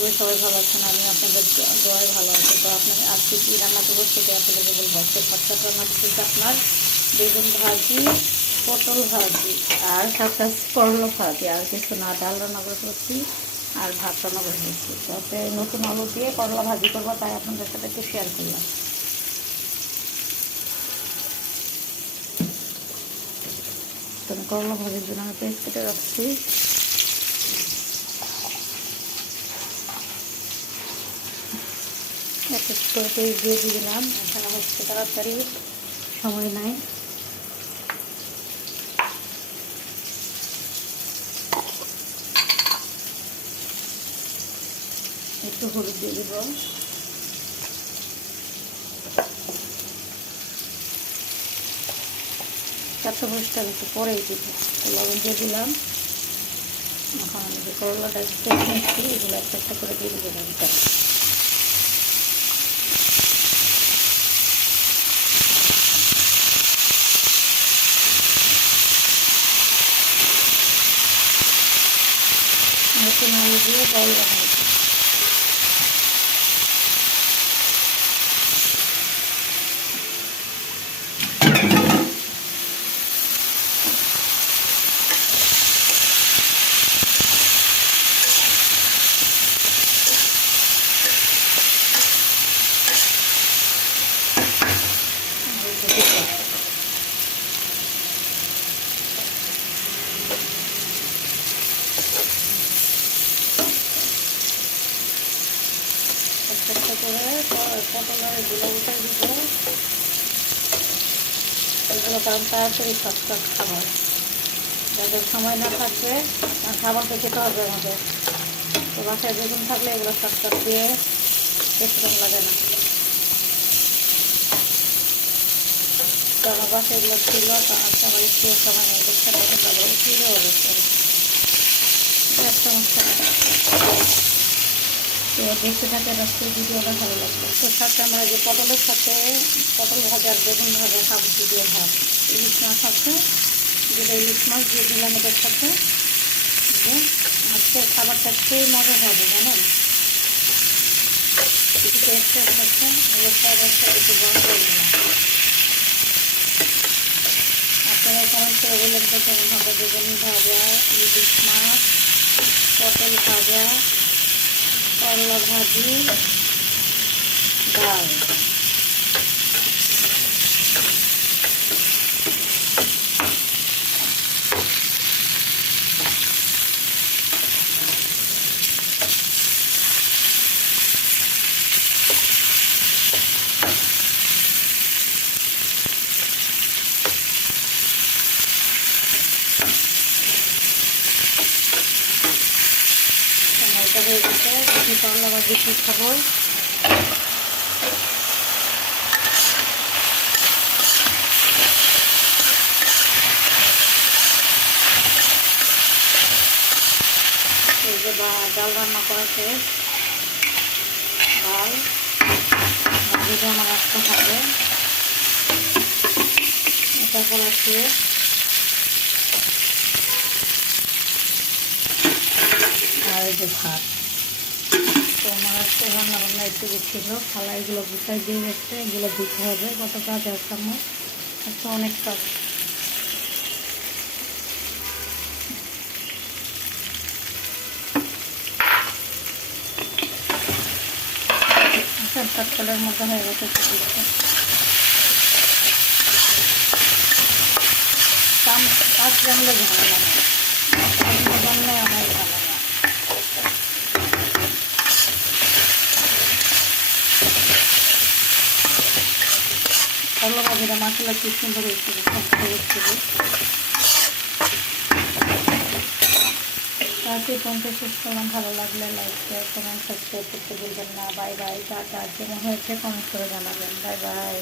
করি সবাই ভালো আছেন। আমি আপনাদের দোয়ায় ভালো আছি। তো আপনার আজকে কী রান্না করবো সেটা আপনাদেরকে বলবো। আজকে ভাতটা রান্না করতেছি আপনার বেগুন ভাজি, পটল ভাজি আর সাথে করলা ভাজি, আর কিছু না। ডাল রান্না করে করছি আর ভাত রান্না করে দিচ্ছি। তাতে নতুন আলু দিয়ে করলা ভাজি করবো, তাই আপনাদের সাথে একটু শেয়ার করলাম। তো করলা ভাজির জন্য আমি পেস্ট কেটে রাখছি। একটা করে পেস্ট দিয়ে দিলাম। এখন হচ্ছে তাড়াতাড়ি, সময় নাই। একটু হলুদ দিয়ে দিব, কাঁচামরিচটা একটু পরেই দিব। লবণ দিয়ে দিলাম। এখন আমি যে করলাটা কেটে নিচ্ছি এগুলো একটা একটা করে দিয়ে দিব। নতুন আলু দিয়ে ডাল বানাবো। একটা করে পটলের এগুলো উঠে দিব। এগুলো কারণ তাড়াতাড়ি শর্টকাট খাবার, যাদের সময় না থাকবে খাবার তো খেতে হবে আমাদের। তো বাসায় বেগুন থাকলে এগুলো শর্টকাট দিয়ে বেশি কম লাগে না। তো আমার বাসায় এগুলো ছিল, তো আজকে আমার একটু সময় নেই। দেখতে বেগুন ভালো ছিঁড়েও গেছে, সমস্যা নেই। তো দেখতে থাকে রাস্তায় ভিডিওটা ভালো লাগবে। তো সাথে আমরা যে পটলের সাথে পটল ভাজা আর বেগুন ভাজা সবজি দিয়ে ভাত, ইলিশ মাছ আছে, যেটা ইলিশ মাছ দিয়ে দিলাম এদের সাথে। আজকে খাবারটা খেয়ে মজা হবে জানেন। কিছু টেস্ট হচ্ছে একটু বন্ধ হয়ে না। আপনারা কমেন্ট করে বললেন তো কেমন হবে। বেগুন ভাজা, ইলিশ মাছ, পটল ভাজা, করলা ভাজি, ডাল। এটা হয়ে গেছে। বেশি করলা ভাজি কি খাবো। এই যে ডাল রান্না করা শেষ। ডাল ভাজিটা আমার একটা থাকে, এটা করা শেষ। আর এই যে ভাত। তো আমার আজকে রান্না বান্না একটু ছিল, খালা এগুলো গুছাই দিয়ে গেছে। এগুলো দিতে হবে, কত কাজ আছে আমার, আজকে অনেক কাজ। তৎকালের মধ্যে হয়ে গেছে সবজিটা। কাজ জানলে ঝামেলা নেই, জানলে আমার ঝামেলা। করলা ভাজিটা মশলা কি সুন্দর হয়েছিল, তাকে পর্যন্ত শেষ করলাম। ভালো লাগলে লাইক, শেয়ার, কমেন্ট, সাবস্ক্রাইব করতে ভুলবেন না। Bye bye, tata. যেমন হয়েছে কমেন্ট করে জানাবেন। Bye bye.